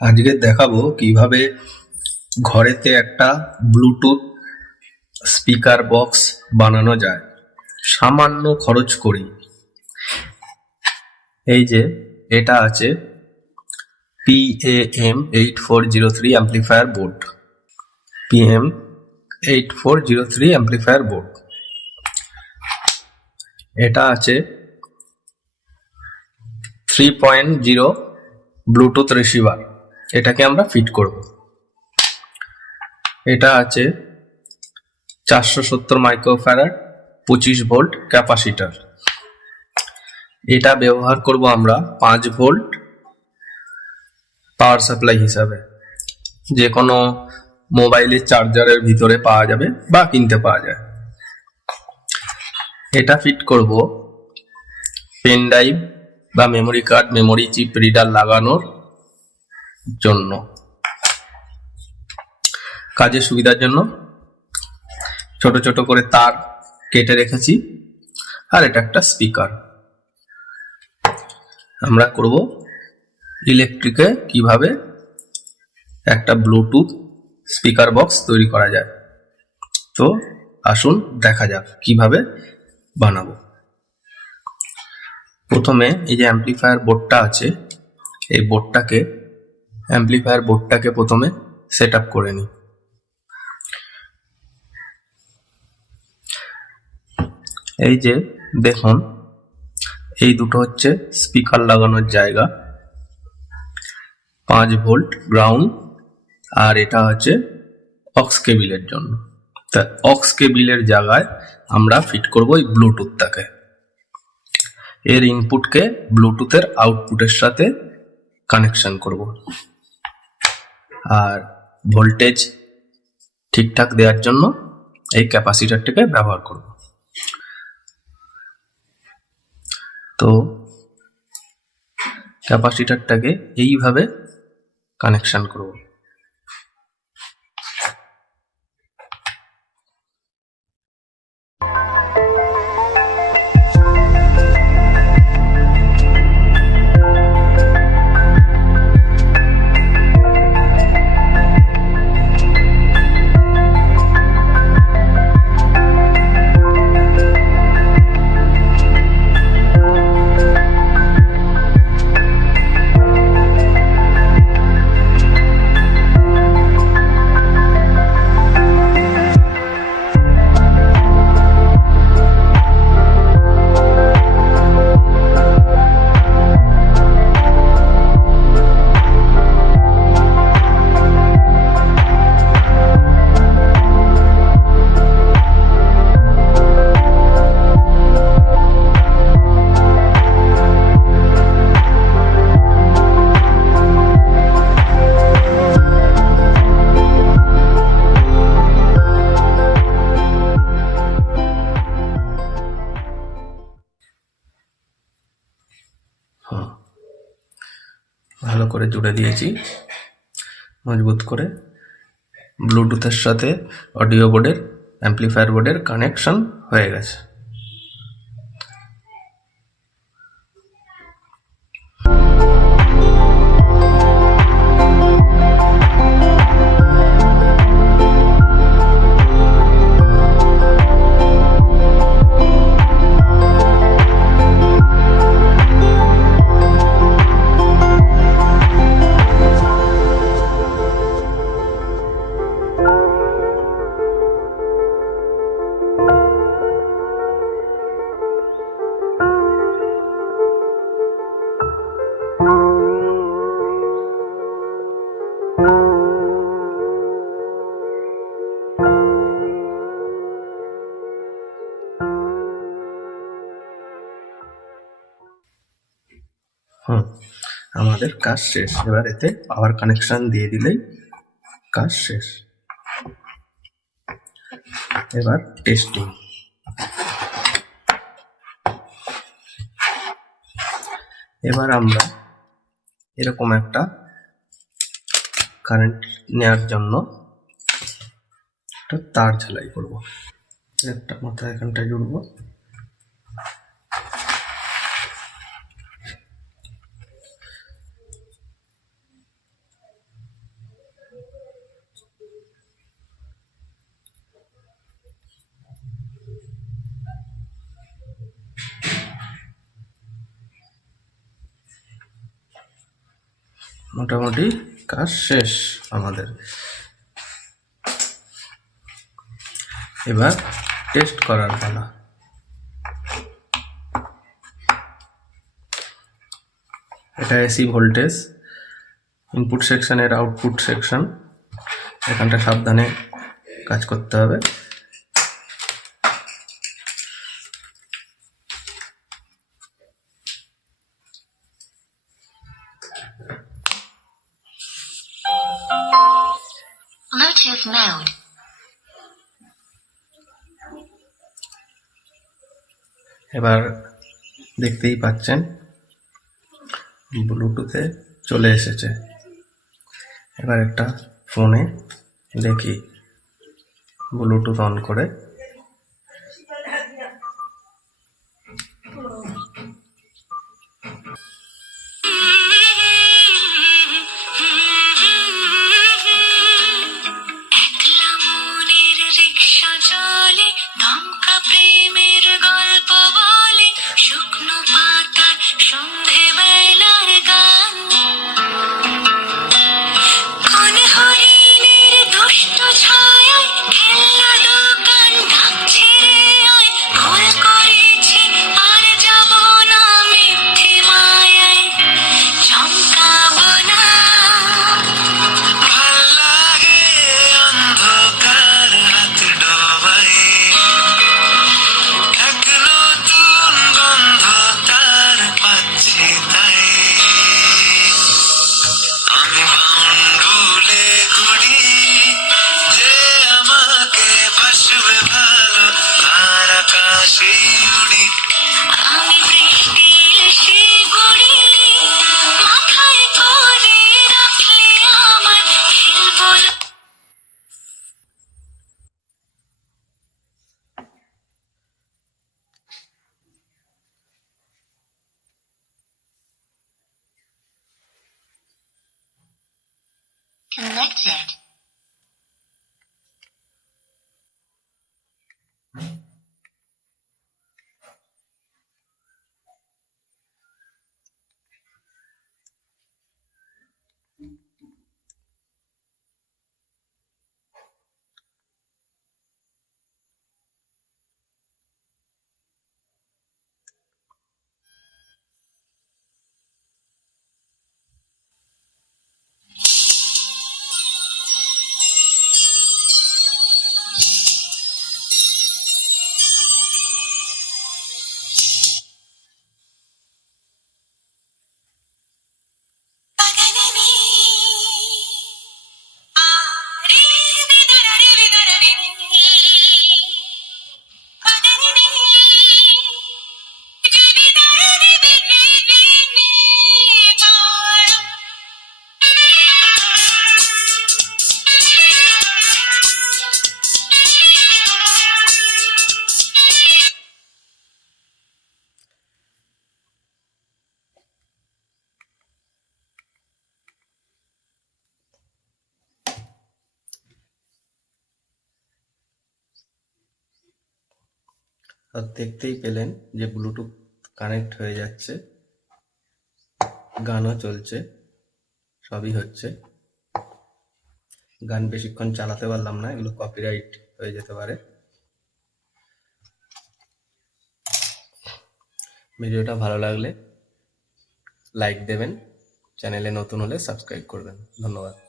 আজকে দেখাবো কিভাবে ঘরেতে একটা ব্লুটুথ স্পিকার বক্স বানানো যায় সামান্য খরচ করি। এই যে এটা আছে PAM8403 amplifier board, PM8403 amplifier board. এটা আছে 3.0 ব্লুটুথ রিসিভার, এটাকে আমরা ফিট করব। এটা আছে 470 মাইক্রোফ্যারাড 25 ভোল্ট ক্যাপাসিটর। এটা ব্যবহার করব আমরা 5 ভোল্ট পাওয়ার সাপ্লাই হিসাবে, যে কোনো মোবাইলের চার্জারের ভিতরে পাওয়া যাবে বা কিনতে পাওয়া যায়। এটা ফিট করব পেন ড্রাইভ বা memory card, memory chip reader লাগানোর জন্য। কাজের সুবিধার জন্য ছোট ছোট করে তার কেটে রেখেছি। আর এটা একটা স্পিকার। আমরা করব ইলেকট্রিকে কিভাবে একটা ব্লুটুথ স্পিকার বক্স তৈরি করা যায়। তো আসুন দেখা যাক কিভাবে বানাবো। প্রথমে এই যে অ্যাম্প্লিফায়ার বোর্ডটা আছে, এই অ্যাম্প্লিফায়ার বোর্ডটাকে প্রথমে সেট আপ করে নিই। এই যে দেখুন, এই দুটো হচ্ছে স্পিকার লাগানোর জায়গা, 5 ভোল্ট গ্রাউন্ড, আর এটা হচ্ছে অক্স কেবিলের জন্য। তা অক্স কেবিলের জায়গায় আমরা ফিট করব এই ব্লুটুথটাকে। এর ইনপুটকে ব্লুটুথের আউটপুটের সাথে কানেকশন করব, আর ভোল্টেজ ঠিকঠাক দেওয়ার জন্য এই ক্যাপাসিটরটাকে ব্যবহার করব। তো ক্যাপাসিটরটাকে এইভাবে কানেকশন করব। ভালো করে জুড়ে দিয়েছি মজবুত করে। ব্লুটুথের সাথে অডিও বোর্ডের, অ্যাম্প্লিফায়ার বোর্ডের কানেকশন হয়ে গেছে। আমাদের কাজ শেষ। এবার এতে পাওয়ার কানেকশন দিয়ে দিলেই কাজ শেষ। এবার টেস্টিং। এবার আমরা এরকম একটা কারেন্ট নেওয়ার জন্য একটা তার ঝালাই করব। একটা মাথা এখানটায় জুড়ব, মোটামুটি কাজ শেষ আমাদের। এবার টেস্ট করার পালা। এটা এসি ভোল্টেজ, ইনপুট সেকশনের আউটপুট সেকশন। এখানটা সাবধানে কাজ করতে হবে। Bluetooth mode. এবার দেখতেই পাচ্ছেন ব্লুটুথে চলে এসেছে। এবার একটা ফোনে দেখি ব্লুটুথ অন করে। একলা মনের রিকশা চলে, দমকা প্রেমের গল্প বলে, শুকনো পাতার সন্ধে বেলার গান। কোন হরিণের দুষ্ট ছায়ায় খেলনা দোকান ডাকছে রে আয়, ভুল করেছি আর যাব না মিথ্যে মায়ায়, চমকাবো না। ভাল লাগে অন্ধকার রাত ডোবায়, এক নতুন গন্ধ তার পাচ্ছি তাই। আমি বাউন্ডুলে ঘুরি, যে আমাকে বাসবে ভালো তার আকাশে উড়ি। আমি বৃষ্টি এসে গড়ি, মাথায় করে রাখলে আমার খেলবো। Connected. আর দেখতেই পেলেন যে ব্লুটুথ কানেক্ট হয়ে যাচ্ছে, গানও চলছে, সবই হচ্ছে। গান বেশিক্ষণ চালাতে পারলাম না, এগুলো কপিরাইট হয়ে যেতে পারে। ভিডিওটা ভালো লাগলে লাইক দেবেন, চ্যানেলে নতুন হলে সাবস্ক্রাইব করবেন। ধন্যবাদ।